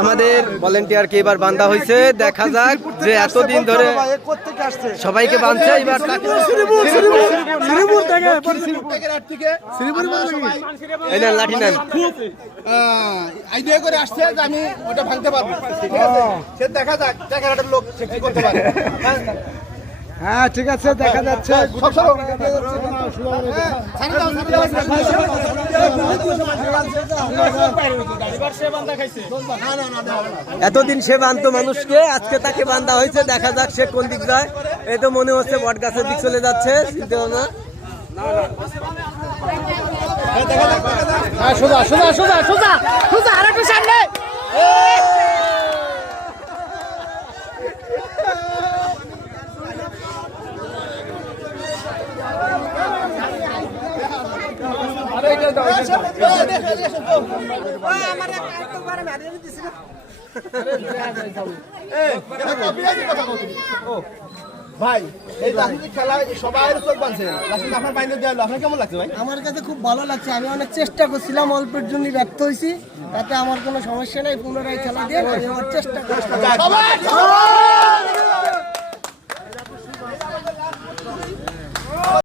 আমাদের ভলেন্টিয়ারকে এবার বান্ধা হয়েছে, দেখা যাক যে এতদিন ধরে সবাইকে বাঁধছে এবার লাঠি নেন। খুব আইডিয়া করে আসছে যে আমি ওটা ভাঙতে পারবো, ঠিক আছে? সে দেখা যাক জায়গাটার লোক সে কি করতে পারে। হ্যাঁ ঠিক আছে, দেখা যাচ্ছে। এতদিন সে বাঁধতো মানুষকে, আজকে তাকে বান্ধা হয়েছে, দেখা যাক সে কোন দিক যায়। এই তো মনে হচ্ছে বট গাছের দিক চলে যাচ্ছে, চিন্তা ভাবনা। সোজা সোজা সোজা সোজা সোজা আর একটু সামনে। ভাই এই লাঠি খেলা সবাই চোখ বাঁধছে, লাঠি আপনার বাইরে দেওয়া আপনার কেমন লাগছে ভাই? আমার কাছে খুব ভালো লাগছে। আমি অনেক চেষ্টা করছিলাম, অল্পের জন্য ব্যর্থ হয়েছি, তাতে আমার কোনো সমস্যা নেই। পুনরায় খেলা দিয়ে আমি আমার চেষ্টা করছি।